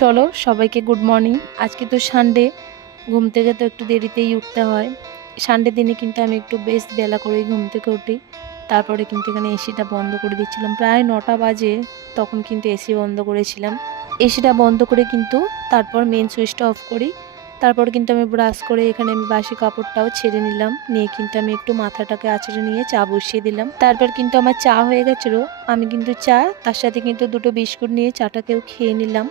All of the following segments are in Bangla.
চলো সবাইকে গুড মর্নিং। আজকে তো সানডে, ঘুম থেকে তো একটু দেরিতেই উঠতে হয়। সানডে দিনে কিন্তু আমি একটু বেশ বেলা করেই ঘুম থেকে উঠি। তারপরে কিন্তু এখানে এসিটা বন্ধ করে দিচ্ছিলাম, প্রায় 9টা বাজে তখন কিন্তু এসি বন্ধ করেছিলাম। এসিটা বন্ধ করে কিন্তু তারপর মেন সুইচটা অফ করি। তারপর কিন্তু আমি ব্রাশ করে এখানে আমি বাসি কাপড়টাও ছেড়ে নিলাম, নিয়ে কিন্তু আমি একটু মাথাটাকে আঁচড়ে নিয়ে চা বসিয়ে দিলাম। তারপর কিন্তু আমার চা হয়ে গেছিলো, আমি কিন্তু চা তার সাথে কিন্তু দুটো বিস্কুট নিয়ে চাটাকেও খেয়ে নিলাম।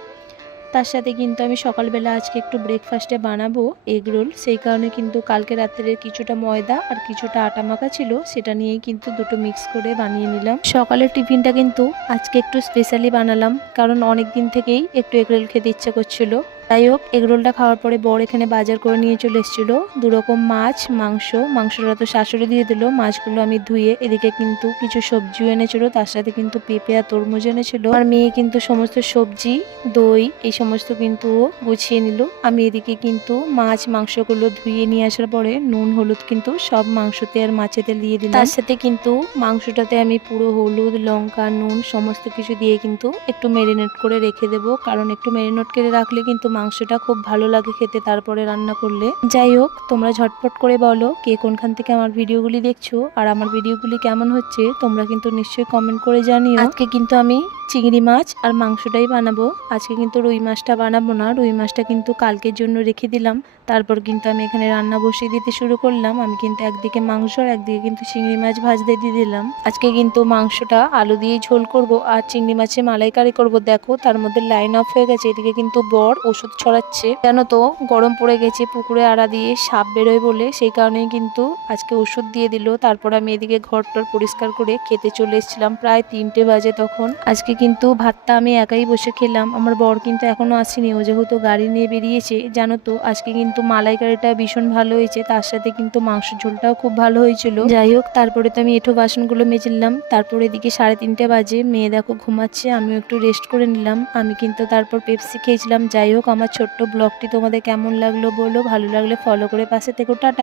তার সাথে কিন্তু আমি সকালবেলা আজকে একটু ব্রেকফাস্টে বানাবো এগ রোল, সেই কারণে কিন্তু কালকে রাত্রের কিছুটা ময়দা আর কিছুটা আটা মাখা ছিল, সেটা নিয়েই কিন্তু দুটো মিক্স করে বানিয়ে নিলাম। সকালের টিফিনটা কিন্তু আজকে একটু স্পেশালি বানালাম, কারণ অনেক দিন থেকেই একটু এগ রোল খেতে ইচ্ছা করছিল। যাই হোক, এগ রোলটা খাওয়ার পরে বর এখানে বাজার করে নিয়ে চলে এসেছিল 2 রকম মাছ, মাংসটা তো শাশুড়ি দিয়ে দিল, মাছগুলো আমি ধুয়ে এদিকে কিন্তু কিছু সবজিও এনেছিল, তার সাথে কিন্তু পেঁপে আর তরমুজ এনেছিল। আর মেয়ে কিন্তু সমস্ত সবজি, দই এই সমস্ত কিন্তু গুছিয়ে নিল। আমি এদিকে কিন্তু মাংসগুলো ধুয়ে নিয়ে আসার পরে নুন হলুদ কিন্তু সব মাংসতে আর মাছেতে দিয়ে দিলাম। তার সাথে কিন্তু মাংসটাতে আমি পুরো হলুদ, লঙ্কা, নুন সমস্ত কিছু দিয়ে কিন্তু একটু ম্যারিনেট করে রেখে দেবো, কারণ একটু ম্যারিনেট করে রাখলে কিন্তু মাংসটা খুব ভালো লাগে খেতে তারপরে রান্না করলে। যাই হোক, তোমরা ঝটপট করে বলো কে কোনখান থেকে আমার ভিডিওগুলি দেখছো, আর আমার ভিডিওগুলি কেমন হচ্ছে তোমরা কিন্তু নিশ্চয়ই কমেন্ট করে জানিও। আজকে কিন্তু আমি চিংড়ি মাছ আর মাংসটাই বানাবো, আজকে কিন্তু রুই মাছটা বানাবো না। রুই মাছটা কিন্তু কালকের জন্য রেখে দিলাম। তারপর কিন্তু আমি এখানে রান্না বসিয়ে দিতে শুরু করলাম। আমি কিন্তু একদিকে মাংস আর একদিকে কিন্তু চিংড়ি মাছ ভাজতে দিয়ে দিলাম। আজকে কিন্তু মাংসটা আলু দিয়ে ঝোল করব আর চিংড়ি মাছে মালাইকারি করব। দেখো তার মধ্যে লাইন অফ হয়ে গেছে, এদিকে কিন্তু বর ওষুধ ছড়াচ্ছে। জানো তো গরম পড়ে গেছে, পুকুরে আড়া দিয়ে সাপ বেরোয় বলে, সেই কারণেই কিন্তু আজকে ওষুধ দিয়ে দিল। তারপর আমি এদিকে ঘরটর পরিষ্কার করে খেতে চলে এসেছিলাম, প্রায় 3টে বাজে তখন। আজকে কিন্তু ভাতটা আমি একাই বসে খেলাম, আমার বর কিন্তু এখনো আসেনি, ও যেহেতু গাড়ি নিয়ে বেরিয়েছে। জানো তো আজকে কিন্তু মালাইকারিটা ভীষণ ভালো হয়েছে, তার সাথে কিন্তু মাংস ঝোলটাও খুব ভালো হয়েছিল। যাই হোক, তারপরে তো আমি এঁঠো বাসনগুলো মেজে নিলাম। তারপর এদিকে 3:30 বাজে, মেয়ে দেখো ঘুমাচ্ছে, আমিও একটু রেস্ট করে নিলাম। আমি কিন্তু তারপর পেপসি খেয়েছিলাম। যাই হোক, আমার ছোট্ট ব্লগটি তোমাদের কেমন লাগলো বলো, ভালো লাগলে ফলো করে পাশে থেকো। টাটা।